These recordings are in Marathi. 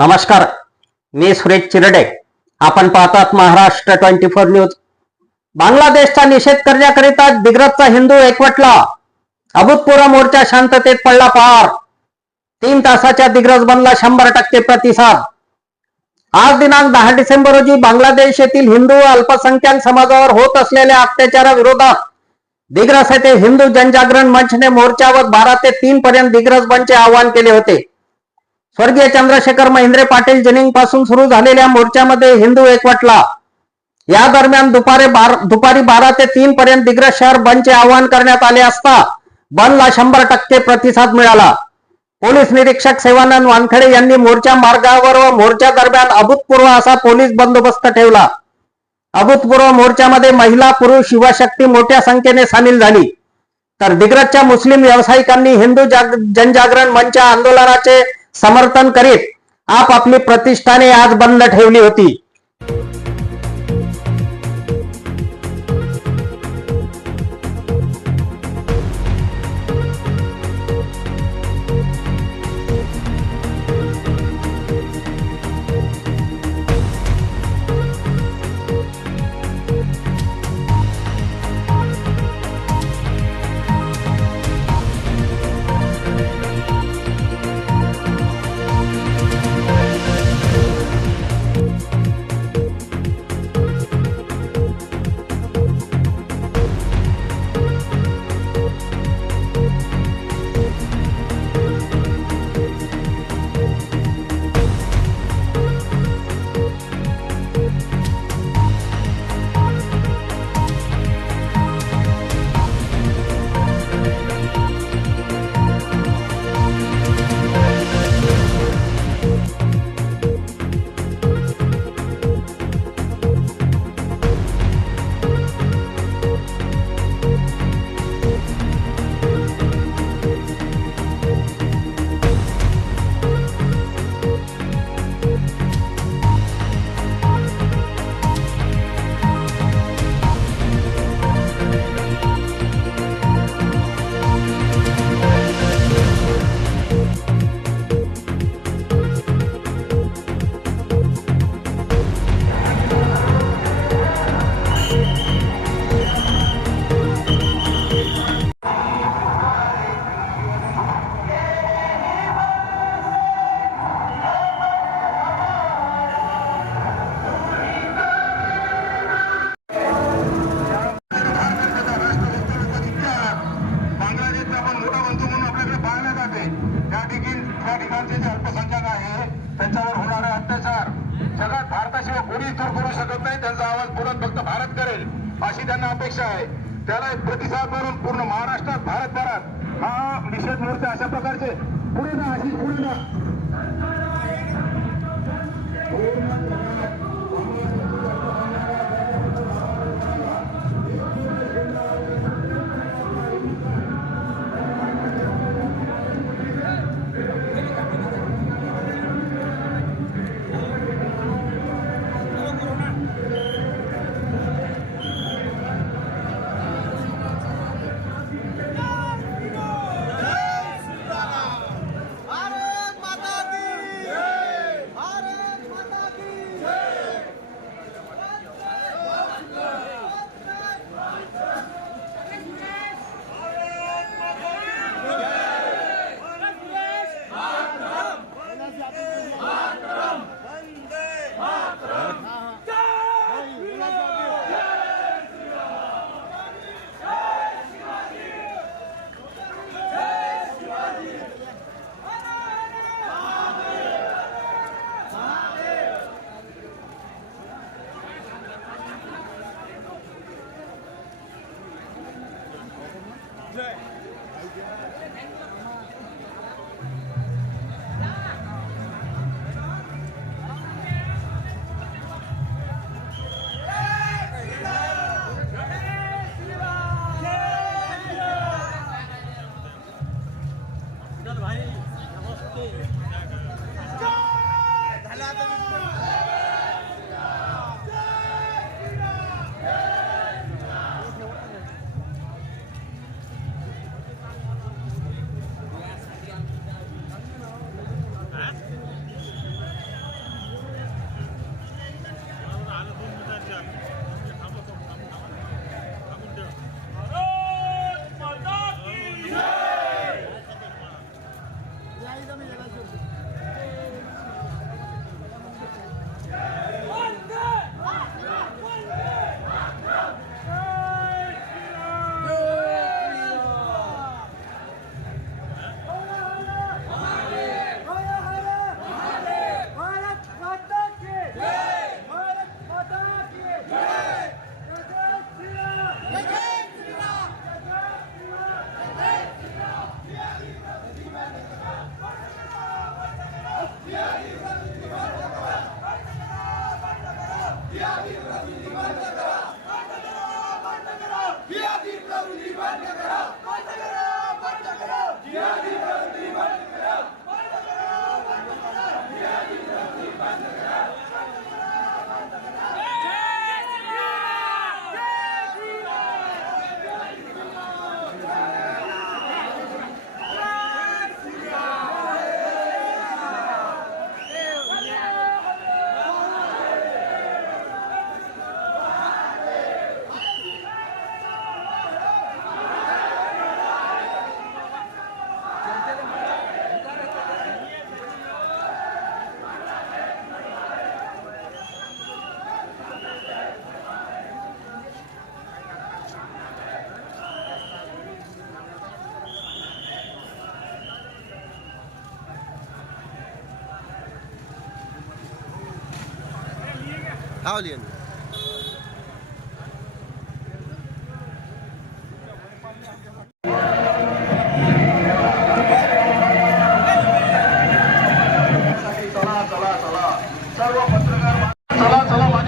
नमस्कार मी सुरेश चिरडे. आपण पाहतात महाराष्ट्र ट्वेंटी फोर न्यूज. बांगलादेशचा निषेध करण्याकरिता दिग्रजचा हिंदू एकवटला. अभूतपूर्व मोर्चा शांततेत पडला पार. तीन तासाच्या दिग्रज बनला शंभर टक्के प्रतिसाद. आज दिनांक दहा डिसेंबर रोजी बांगलादेश येथील हिंदू व अल्पसंख्याक समाजावर होत असलेल्या अत्याचाराविरोधात दिग्रस येथे हिंदू जनजागरण मंचने मोर्चावर बारा ते तीन पर्यंत दिग्रज बनचे आवाहन केले होते. स्वर्गीय चंद्रशेखर महेंद्रे पाटील जिनिंगपासून सुरू झालेल्या मोर्चामध्ये हिंदू एकवटला. या दरम्यान दुपारे बार दुपारी बारा ते तीन पर्यंत दिग्रज शहर बंदचे आवाहन करण्यात आले असता बंदला शंभर टक्के प्रतिसाद मिळाला. पोलीस निरीक्षक सेवानंद वानखडे यांनी मोर्चा मार्गावर व मोर्चा दरम्यान अभूतपूर्व असा पोलीस बंदोबस्त ठेवला. अभूतपूर्व मोर्चामध्ये महिला पुरुष युवाशक्ती मोठ्या संख्येने सामील झाली. तर दिग्रजच्या मुस्लिम व्यावसायिकांनी हिंदू जाग जनजागरण मंच आंदोलनाचे समर्थन करीत आपापली प्रतिष्ठाने आज बंद ठेवली होती.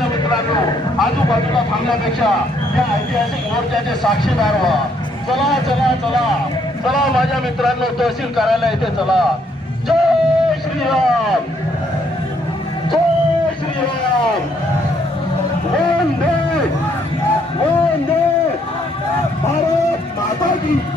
मित्रांनो आजूबाजूला थांबण्यापेक्षा या ऐतिहासिक मोर्चाचे साक्षीदार व्हा चला चला चला चला माझ्या मित्रांनो तहसील कार्यालय इथे चला. जय श्रीराम. भारत माता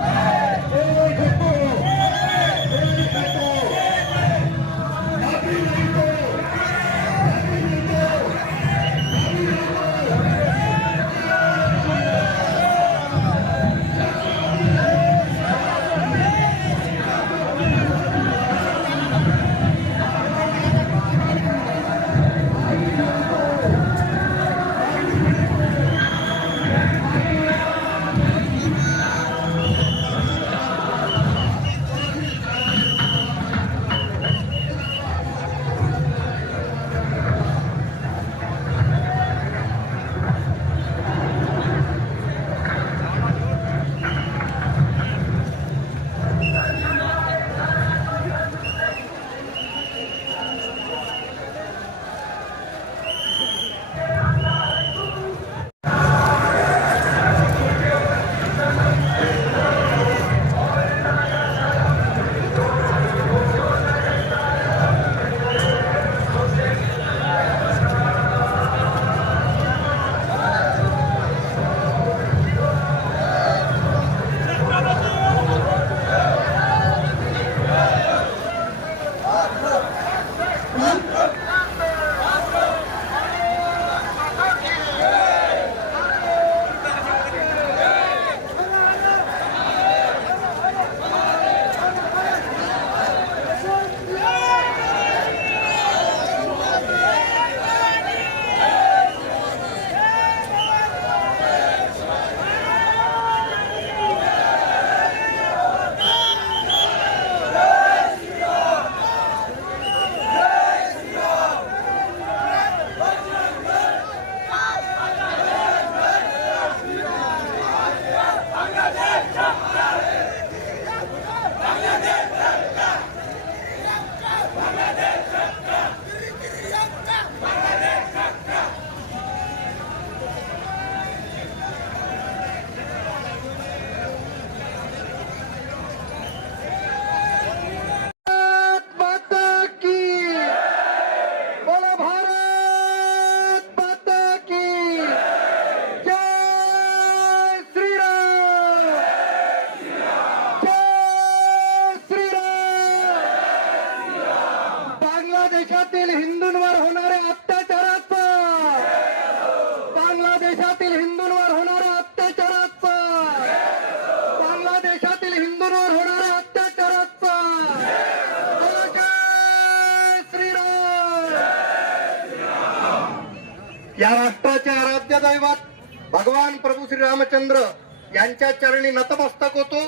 रामचंद्र यांच्या चरणी नतमस्तक होतो.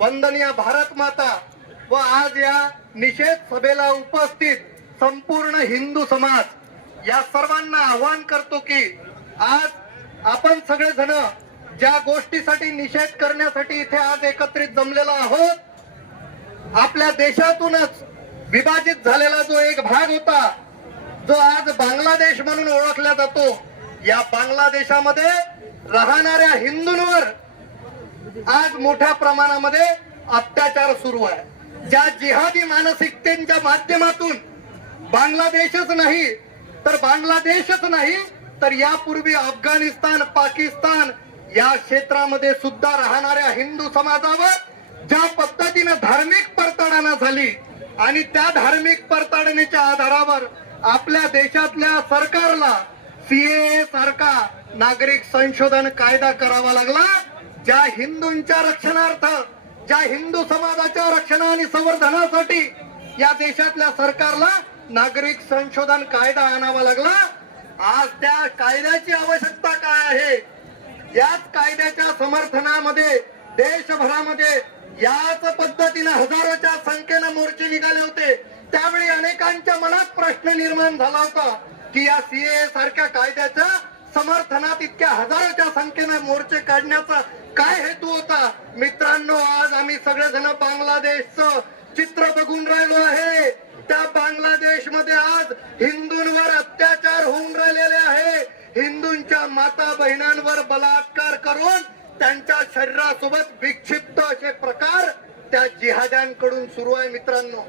वंदनीय भारत माता व आज या निषेध सभेला उपस्थित संपूर्ण हिंदू समाज या सर्वांना आवाहन करतो की आज आपण सगळेजण ज्या गोष्टीसाठी निषेध करण्यासाठी इथे आज एकत्रित जमलेलो आहोत आपल्या देशातूनच विभाजित झालेला जो एक भाग होता जो आज बांगलादेश म्हणून ओळखला जातो. या बांगलादेशामध्ये राहणाऱ्या हिंदूंवर आज मोठ्या प्रमाणामध्ये अत्याचार सुरू आहे. ज्या जिहादी मानसिकतेच्या माध्यमातून बांगलादेशच नाही तर बांगलादेशच नाही तर यापूर्वी अफगाणिस्तान पाकिस्तान या क्षेत्रामध्ये सुद्धा राहणाऱ्या हिंदू समाजावर ज्या पद्धतीनं धार्मिक परताडणा झाली आणि त्या धार्मिक पडताळणीच्या आधारावर आपल्या देशातल्या सरकारला सीए सारखा नागरिक संशोधन कायदा करावा लागला. ज्या हिंदूंच्या रक्षणार्थ ज्या हिंदू समाजाच्या रक्षण आणि संवर्धनासाठी या देशातल्या सरकारला नागरिक संशोधन कायदा आणावा लागला. आज त्या कायद्याची आवश्यकता काय आहे? याच कायद्याच्या समर्थनामध्ये देशभरामध्ये याच पद्धतीने हजारोच्या संख्येनं मोर्चे निघाले होते. त्यावेळी अनेकांच्या मनात प्रश्न निर्माण झाला होता की या सीए सारख्या कायद्याच्या समर्थनात इतक्या हजारोच्या संख्येने मोर्चे काढण्याचा काय हेतू होता? मित्रांनो आज आम्ही सगळेजण बांगलादेशचं चित्र बघून राहिलो आहे. त्या बांगलादेशमध्ये आज हिंदूंवर अत्याचार होऊन राहिलेले आहे. हिंदूंच्या माता बहिणांवर बलात्कार करून त्यांच्या शरीरासोबत विक्षिप्त असे प्रकार त्या जिहाद्यांकडून सुरू आहे मित्रांनो.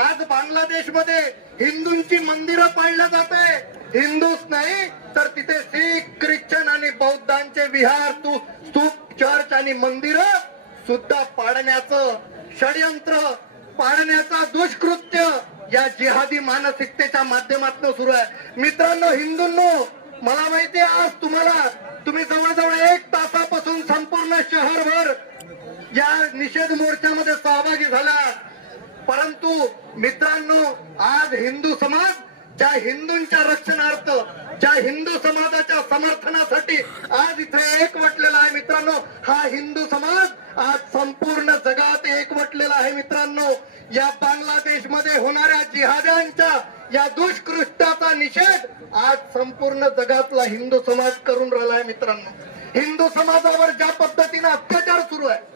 आज बांगलादेशमध्ये हिंदूंची मंदिरं पाळलं जात आहे. हिंदूच नाही तर तिथे शीख ख्रिश्चन आणि बौद्धांचे विहार तू स्तूप चर्च आणि मंदिर सुद्धा पाडण्याचं षडयंत्र पाडण्याचा दुष्कृत्य या जिहादी मानसिकतेच्या माध्यमातून सुरू आहे. मित्रांनो हिंदूंनो मला माहिती आहे आज तुम्हाला तुम्ही जवळजवळ एक तासापासून संपूर्ण शहरभर या निषेध मोर्चामध्ये सहभागी झाला. परंतु मित्रांनो आज हिंदू समाज ज्या हिंदूंच्या रक्षणार्थ ज्या हिंदू समाजाच्या समर्थनासाठी आज इथे एकवटलेला आहे मित्रांनो हा हिंदू समाज आज संपूर्ण जगात एकवटलेला आहे मित्रांनो. या बांगलादेशमध्ये होणाऱ्या जिहाद्यांच्या या दुष्कृष्टाचा निषेध आज संपूर्ण जगातला हिंदू समाज करून राहिला आहे मित्रांनो. हिंदू समाजावर ज्या पद्धतीने अत्याचार सुरू आहे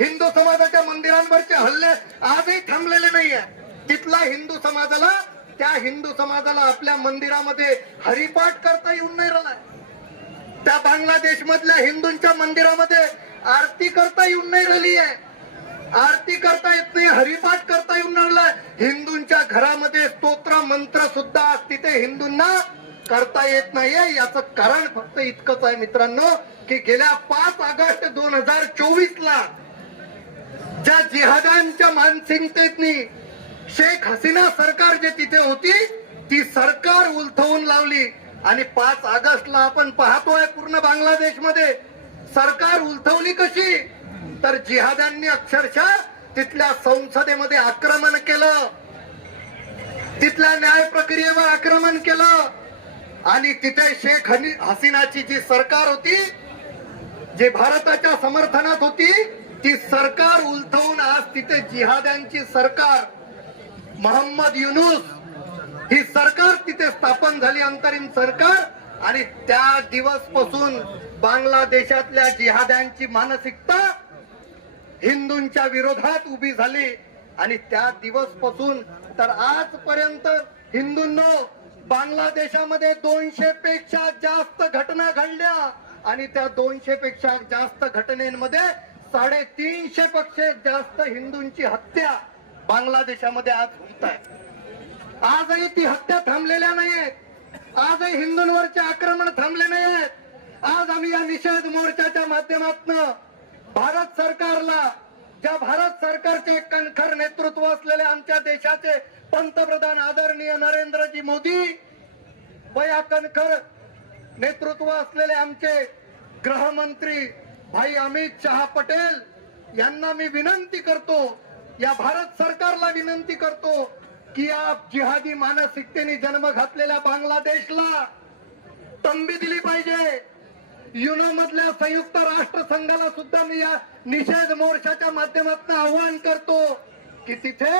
हिंदू समाजाच्या मंदिरांवरचे हल्ले आजही थांबलेले नाहीये. तिथला हिंदू समाजाला त्या हिंदू समाजाला आपल्या मंदिरामध्ये हरिपाठ करता येऊन नाही राहिलाय. त्या बांगलादेश मधल्या हिंदूंच्या मंदिरामध्ये आरती करता येऊन नाही राहिली आहे आरती करता येत नाही हरिपाठ करता येऊन राहिला राहिलाय. हिंदूंच्या घरामध्ये स्तोत्र मंत्र सुद्धा तिथे हिंदूंना करता येत नाहीये. याचं कारण फक्त इतकंच आहे मित्रांनो की गेल्या पाच ऑगस्ट दोन हजार चोवीस ला ज्या जिहादांच्या मानसिकतेतनी शेख हसीना सरकार जे तिथे होती ती सरकार उलथवून लावली. आणि पाच ऑगस्टला आपण पाहतोय पूर्ण बांगलादेशमध्ये. सरकार उलथवली कशी? तर जिहाद्यांनी अक्षरशः तिथल्या संसदेमध्ये आक्रमण केलं. तिथल्या न्याय प्रक्रियेवर आक्रमण केलं. आणि तिथे शेख हनी- हसीनाची जी सरकार होती जे भारताच्या समर्थनात होती ती सरकार उलथवून आज तिथे जिहाद्यांची सरकार मोहम्मद युनुस ही सरकार तिथे स्थापन झाली अंतरिम सरकार. आणि त्या दिवसपासून बांगलादेशातल्या जिहाद्यांची मानसिकता हिंदूंच्या विरोधात उभी झाली. आणि त्या दिवसपासून तर आजपर्यंत हिंदूंनो बांगलादेशामध्ये दोनशे पेक्षा जास्त घटना घडल्या. आणि त्या दोनशे पेक्षा जास्त घटनेमध्ये साडेतीनशे पेक्षा जास्त हिंदूंची हत्या बांगलादेशामध्ये आज होत आहे. आजही ती हत्या थांबलेल्या नाहीयेत. आजही हिंदूंवरचे आक्रमण थांबले नाहीयेत. आज आम्ही या निषेध मोर्चाच्या माध्यमातून भारत सरकारला ज्या भारत सरकारचे कणखर नेतृत्व असलेले आमच्या देशाचे पंतप्रधान आदरणीय नरेंद्रजी मोदी व या कणखर नेतृत्व असलेले आमचे गृहमंत्री भाई अमित शहा पटेल यांना मी विनंती करतो या भारत सरकारला विनंती करतो की आप जिहादी मानसिकतेने जन्म घातलेल्या बांगलादेशला तंबी दिली पाहिजे. युनो मधल्या संयुक्त राष्ट्र संघाला सुद्धा मी या निषेध मोर्चाच्या माध्यमातून आव्हान करतो की तिथे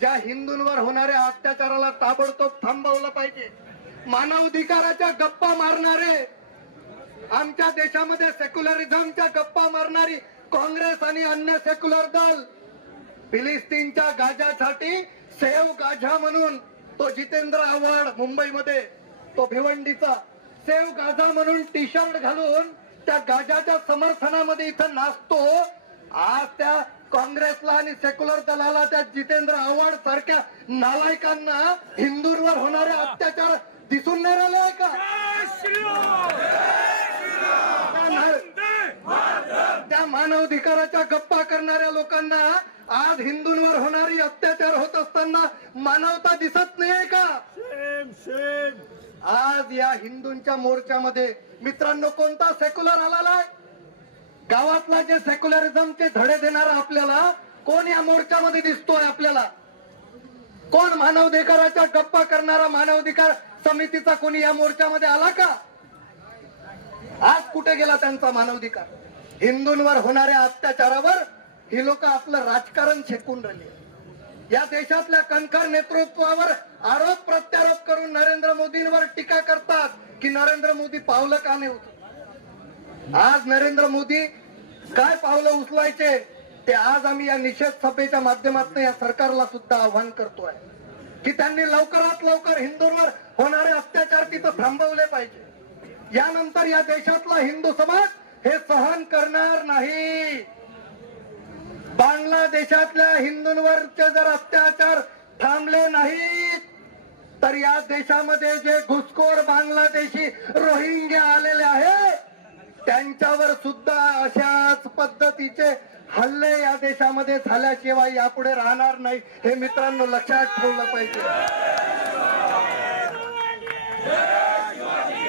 ज्या हिंदूंवर होणाऱ्या अत्याचाराला ताबडतोब थांबवलं पाहिजे. मानवाधिकाराच्या गप्पा मारणारे आमच्या देशामध्ये सेक्युलरिझमच्या गप्पा मारणारी काँग्रेस आणि अन्य सेक्युलर दल. फिलिस्तीनच्या गाजासाठी सेव गाझा म्हणून तो जितेंद्र आव्हाड मुंबईमध्ये तो भिवंडीचा सेव गाझा म्हणून टी शर्ट घालून त्या गाजाच्या समर्थनामध्ये इथं नाचतो. आज त्या काँग्रेसला आणि सेक्युलर दलाला त्या जितेंद्र आव्हाड सारख्या नालायकांना हिंदूंवर होणारे अत्याचार दिसून नाही राहिले आहे का? त्या मानवाधिकाराच्या गप्पा करणाऱ्या लोकांना आज हिंदूंवर होणारी अत्याचार होत असताना मानवता दिसत नाहीये का? आज या हिंदूंच्या मोर्चामध्ये मित्रांनो कोणता सेक्युलर आलेला आहे? गावातला जे सेक्युलरिझमचे धडे देणारा आपल्याला कोण या मोर्चामध्ये दिसतोय आपल्याला? कोण मानवाधिकाराच्या गप्पा करणारा मानवाधिकार समितीचा कोणी या मोर्चामध्ये आला का? आज कुठे गेला त्यांचा मानवाधिकार? हिंदूंवर होणाऱ्या अत्याचारावर ही लोक आपलं राजकारण शेकून राहिले. या देशातल्या कणखर नेतृत्वावर आरोप प्रत्यारोप करून नरेंद्र मोदींवर टीका करतात की नरेंद्र मोदी पावलं का नाही उचल आज नरेंद्र मोदी काय पावलं उचलायचे ते आज आम्ही या निषेध सभेच्या माध्यमातून या सरकारला सुद्धा आव्हान करतोय. की त्यांनी लवकरात लवकर हिंदूंवर होणारे अत्याचार तिथं थांबवले पाहिजे. यानंतर या देशातला हिंदू समाज हे सहन करणार नाही. बांगलादेशातल्या हिंदूंवरचे जर अत्याचार थांबले नाहीत तर या देशामध्ये जे घुसखोर बांगलादेशी रोहिंग्या आलेले आहेत त्यांच्यावर सुद्धा अशाच पद्धतीचे हल्ले या देशामध्ये झाल्याशिवाय यापुढे राहणार नाही हे मित्रांनो लक्षात ठेवलं पाहिजे.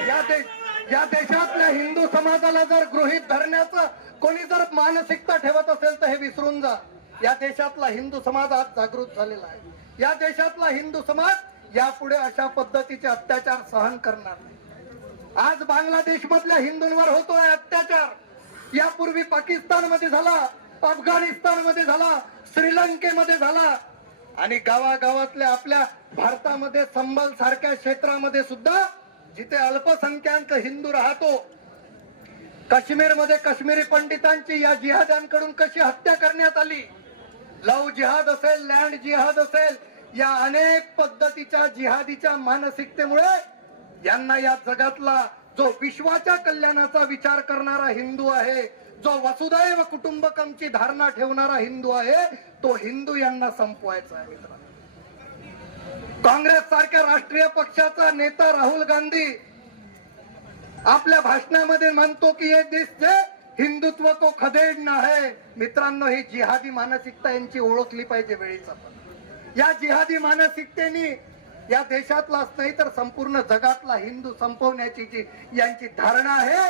या देश या देशातल्या हिंदू समाजाला जर गृहित धरण्याचं कोणी जर मानसिकता ठेवत असेल तर हे विसरून जा. या देशातला हिंदू समाज आज जागृत झालेला आहे. या देशातला हिंदू समाज यापुढे अशा पद्धतीचे अत्याचार सहन करणार नाही. आज बांगलादेश मधल्या हिंदूंवर होतोय अत्याचार. यापूर्वी पाकिस्तानमध्ये झाला अफगाणिस्तानमध्ये झाला श्रीलंकेमध्ये झाला आणि गावागावातल्या आपल्या भारतामध्ये संबल सारख्या क्षेत्रामध्ये सुद्धा जिथे अल्पसंख्याक हिंदू राहतो काश्मीरमध्ये काश्मीरी पंडितांची या जिहाद्यांकडून कशी हत्या करण्यात आली? लव जिहाद असेल लँड जिहाद असेल या अनेक पद्धतीच्या जिहादीच्या मानसिकतेमुळे यांना या जगातला जो विश्वाच्या कल्याणाचा विचार करणारा हिंदू आहे जो वसुदैव कुटुंबकमची धारणा ठेवणारा हिंदू आहे तो हिंदू यांना संपवायचा आहे मित्रांनो. काँग्रेस सारख्या राष्ट्रीय पक्षाचा नेता राहुल गांधी आपल्या भाषणामध्ये म्हणतो की हे दिसते हिंदुत्व को खदेडणं आहे मित्रांनो ही जिहादी मानसिकता यांची ओळखली पाहिजे वेळीच आपण. या जिहादी मानसिकतेने या देशातलाच नाही तर संपूर्ण जगातला हिंदू संपवण्याची जी यांची धारणा आहे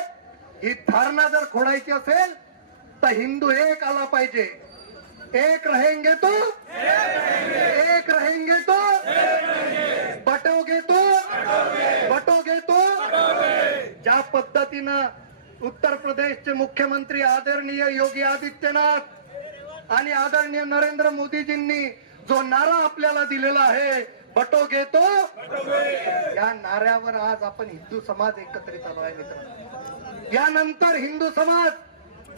ही धारणा जर खोडायची असेल तर हिंदू एक आला पाहिजे. एक रहेंगे तो? एक रहेंगे तो? बटोगे तो? बटोगे तो? ज्या पद्धतीनं उत्तर प्रदेशचे मुख्यमंत्री आदरणीय योगी आदित्यनाथ आणि आदरणीय नरेंद्र मोदीजींनी जो नारा आपल्याला दिलेला आहे बटो घेतो या नाऱ्यावर आज आपण हिंदू समाज एकत्रित आलो आहे मित्र यानंतर हिंदू समाज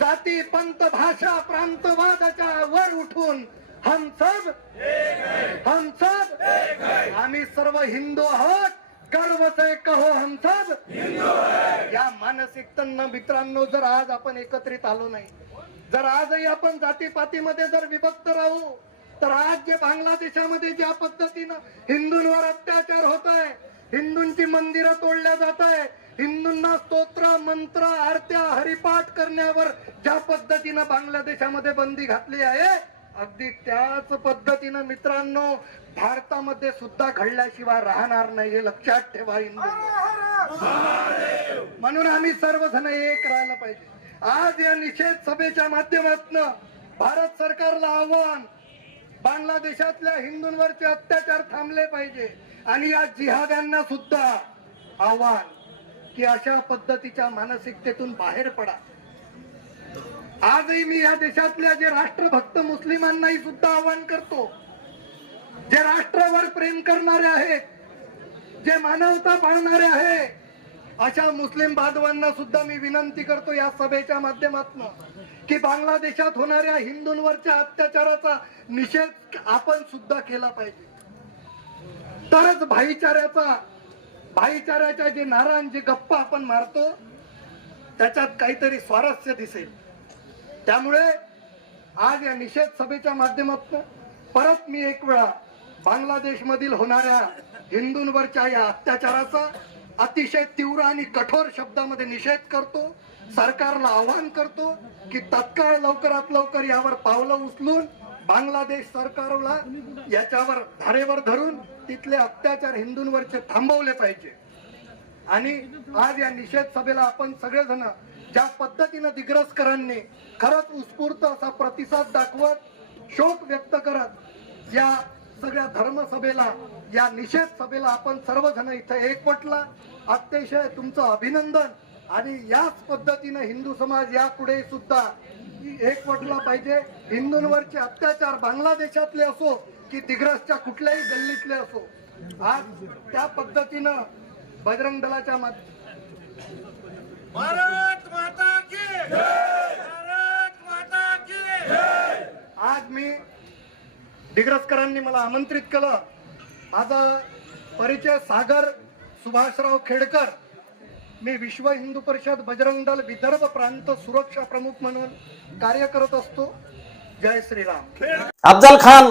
जाती पंत भाषा प्रांतवादाच्या वर उठून हम सब हम सब आम्ही सर्व हिंदू आहोत. गर्व से कहो हम सब या मानसिकतांना मित्रांनो जर आज आपण एकत्रित आलो नाही जर आजही आपण जातीपातीमध्ये जर विभक्त राहू तर आज जे बांगलादेशामध्ये ज्या पद्धतीनं हिंदूंवर अत्याचार होत आहे हिंदूंची मंदिरं तोडल्या जात आहे हिंदूंना स्तोत्र मंत्र आरत्या हरिपाठ करण्यावर ज्या पद्धतीनं बांगलादेशामध्ये बंदी घातली आहे अगदी त्याच पद्धतीनं मित्रांनो भारतामध्ये सुद्धा घडल्याशिवाय राहणार नाही हे लक्षात ठेवा हिंदू. म्हणून आम्ही सर्वजण एक राहायला पाहिजे. आज या निषेध सभेच्या माध्यमातून भारत सरकारला आव्हान बांगलादेशातल्या हिंदूंवरचे अत्याचार थांबले पाहिजे. आणि या जिहाद्यांना सुद्धा आव्हान. की अशा पद्धतीच्या मानसिकतेतून बाहेर पडा. आजही मी या देशातल्या जे राष्ट्रभक्त मुस्लिमांनाही सुद्धा आव्हान करतो जे राष्ट्रावर प्रेम करणारे आहेत जे मानवता पाळणारे आहे अशा मुस्लिम बांधवांना सुद्धा मी विनंती करतो या सभेच्या माध्यमातून की बांगलादेशात होणाऱ्या हिंदूंवरच्या अत्याचाराचा निषेध आपण सुद्धा केला पाहिजे. तरच भाईचाऱ्याचा भाईचाराच्या जे नारायण जे गप्पा आपण मारतो त्याच्यात काहीतरी स्वारस्य दिसेल. त्यामुळे आज या निषेध सभेच्या माध्यमातून परत मी एक वेळा बांगलादेश मधील होणाऱ्या हिंदूंवरच्या या अत्याचाराचा अतिशय तीव्र आणि कठोर शब्दामध्ये निषेध करतो सरकारला आवाहन करतो की तत्काळ लवकरात लवकर यावर पावलं उचलून बांगलादेश सरकारला याच्यावर धारेवर धरून तिथले अत्याचार हिंदूंवरचे थांबवले पाहिजे. आणि आज या निषेध सभेला आपण सगळेजण ज्या पद्धतीनं दिग्रसकरांनी खरंच उत्स्फूर्त असा प्रतिसाद दाखवत शोक व्यक्त करत या सगळ्या धर्मसभेला या निषेध सभेला आपण सर्वजण इथे एकवटला. अतिशय तुमचं अभिनंदन आणि याच पद्धतीनं हिंदू समाज यापुढे सुद्धा एकवटला पाहिजे. हिंदूंवरचे अत्याचार बांगलादेशातले असो की दिग्रसच्या कुठल्याही गल्लीतले असो आज त्या पद्धतीनं बजरंग दलाच्या माध्यमातून भारत माता की भारत माता की आज मी डिग्रसकरांनी मला आमंत्रित केलं. माझा परिचय सागर सुभाषराव खेडकर. मी विश्व हिंदू परिषद बजरंग दल विदर्भ प्रांत सुरक्षा प्रमुख म्हणून कार्य करत असतो. जय श्रीराम. अफजल खान